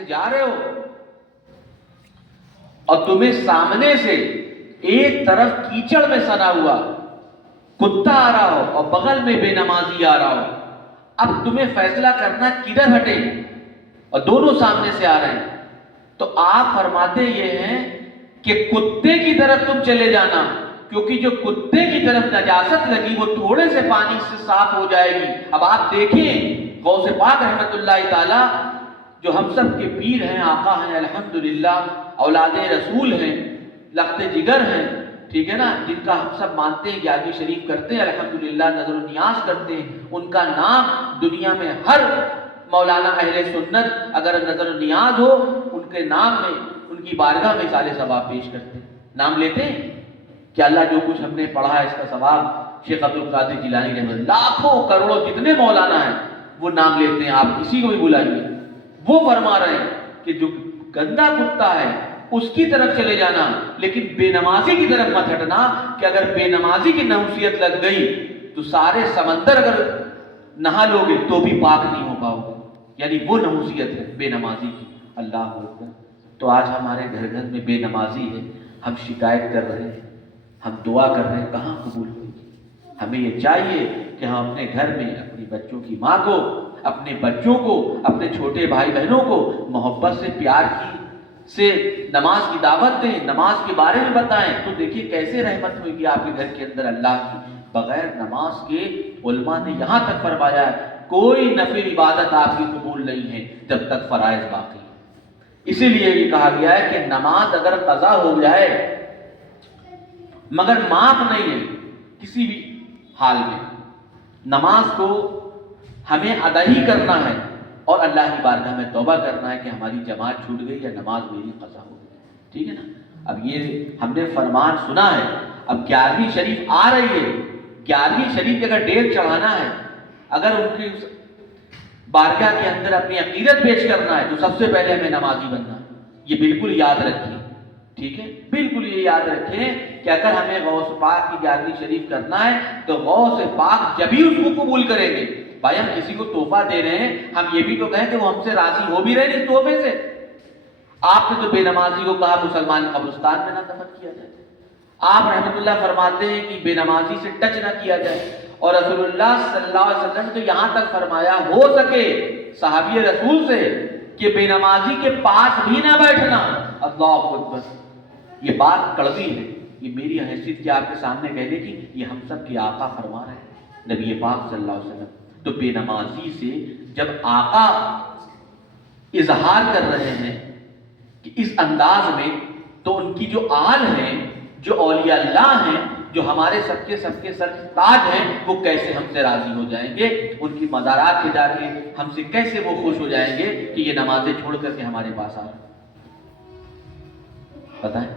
سے جا رہے ہو اور تمہیں سامنے سے ایک طرف کیچڑ میں سنا ہوا کتا آ رہا ہو اور بغل میں بے نمازی آ رہا ہو، اب تمہیں فیصلہ کرنا کدھر ہٹے، اور دونوں سامنے سے آ رہے ہیں، تو آپ فرماتے یہ ہیں کہ کتے کی طرف تم چلے جانا، کیونکہ جو کتے کی طرف نجاست لگی وہ تھوڑے سے پانی سے صاف ہو جائے گی۔ اب آپ دیکھیں غوث پاک رحمت اللہ تعالی جو ہم سب کے پیر ہیں، آقا ہیں، الحمدللہ اولاد رسول ہیں، لخت جگر ہیں، ٹھیک ہے نا، جن کا ہم سب مانتے ہیں، 11ویں شریف کرتے ہیں، الحمدللہ نظر و نیاز کرتے ہیں، ان کا نام دنیا میں ہر مولانا اہل سنت اگر نظر و نیاز ہو ان کے نام میں، ان کی بارگاہ میں اصالہ ثواب پیش کرتے ہیں، نام لیتے ہیں کہ اللہ جو کچھ ہم نے پڑھا ہے اس کا ثواب شیخ عبد القادر جیلانی رحمۃ اللہ، لاکھوں کروڑوں جتنے مولانا ہیں وہ نام لیتے ہیں، آپ کسی کو بھی بلائیے، وہ فرما رہے ہیں کہ جو گندا کتا ہے اس کی طرف چلے جانا، لیکن بے نمازی کی طرف مت ہٹنا، کہ اگر بے نمازی کی نحوست لگ گئی تو سارے سمندر اگر نہا لوگے تو بھی پاک نہیں ہو پاؤ گے، یعنی وہ نحوست ہے بے نمازی کی۔ اللہ اکبر۔ تو آج ہمارے گھر گھر میں بے نمازی ہے، ہم شکایت کر رہے ہیں، ہم دعا کر رہے ہیں، کہاں قبول ہوئی؟ ہمیں یہ چاہیے کہ ہم اپنے گھر میں اپنی بچوں کی ماں کو، اپنے بچوں کو، اپنے چھوٹے بھائی بہنوں کو محبت سے، پیار کی سے نماز کی دعوت دیں، نماز کے بارے میں بتائیں، تو دیکھیے کیسے رحمت ہوئے گی آپ کے گھر کے اندر اللہ کی۔ بغیر نماز کے علماء نے یہاں تک فرمایا ہے کوئی نفل عبادت آپ کی قبول نہیں ہے جب تک فرائض باقی ہے۔ اسی لیے بھی کہا گیا ہے کہ نماز اگر قضا ہو جائے مگر معاف نہیں ہے کسی بھی حال میں، نماز کو ہمیں ادا ہی کرنا ہے اور اللہ کی بارگاہ میں توبہ کرنا ہے کہ ہماری جماعت چھوٹ گئی یا نماز میری قضا ہو گئی، ٹھیک ہے نا۔ اب یہ ہم نے فرمان سنا ہے، اب 11ویں شریف آ رہی ہے، 11ویں شریف کی اگر ڈیٹ چڑھانا ہے، اگر ان کی بارگاہ کے اندر اپنی عقیدت پیش کرنا ہے تو سب سے پہلے ہمیں نمازی بننا ہے، یہ بالکل یاد رکھیں، ٹھیک ہے، بالکل یہ یاد رکھیں کہ اگر ہمیں غوث پاک کی 11ویں شریف کرنا ہے تو غوث پاک جبھی اس کو قبول کریں گے۔ بھائی ہم کسی کو تحفہ دے رہے ہیں، ہم یہ بھی تو کہیں کہ وہ ہم سے راضی ہو بھی رہے ہیں اس تحفے سے۔ آپ نے تو بے نمازی کو کہا مسلمان قبرستان میں نہ دفن کیا جائے، آپ رحمت اللہ فرماتے ہیں کہ بے نمازی سے ٹچ نہ کیا جائے، اور رسول اللہ صلی اللہ علیہ وسلم نے تو یہاں تک فرمایا ہو سکے صحابی رسول سے کہ بے نمازی کے پاس بھی نہ بیٹھنا۔ اللہ اکبر، یہ بات کڑوی ہے، یہ میری حیثیت کی آپ کے سامنے کہنے کی، یہ ہم سب کے آقا فرما رہے ہیں نبی پاک صلی اللہ علیہ وسلم۔ تو بے نمازی سے جب آقا اظہار کر رہے ہیں کہ اس انداز میں، تو ان کی جو آل ہیں، جو اولیاء اللہ ہیں، جو ہمارے سب کے سر تاج ہیں، وہ کیسے ہم سے راضی ہو جائیں گے؟ ان کی مزارات پہ جا کے ہم سے کیسے وہ خوش ہو جائیں گے کہ یہ نمازیں چھوڑ کر کے ہمارے پاس آ رہے ہیں؟ پتہ ہے؟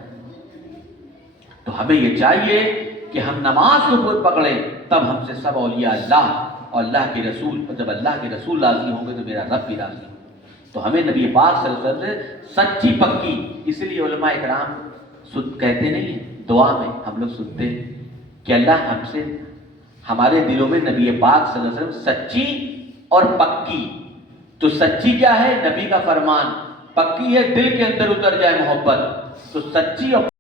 تو ہمیں یہ چاہیے کہ ہم نماز کو پکڑیں، تب ہم سے سب اولیاء اللہ اور اللہ کے رسول، اور جب اللہ کے رسول راضی ہوں گے تو میرا رب بھی راضی ہوگا۔ تو ہمیں نبی پاک صلی اللہ علیہ وسلم سے سچی پکی، اس لیے علماء اکرام کہتے نہیں ہیں دعا میں، ہم لوگ سنتے ہیں کہ اللہ ہم سے، ہمارے دلوں میں نبی پاک صلی اللہ علیہ وسلم سچی اور پکی۔ تو سچی کیا ہے؟ نبی کا فرمان، پکی ہے دل کے اندر اتر جائے محبت، تو سچی اور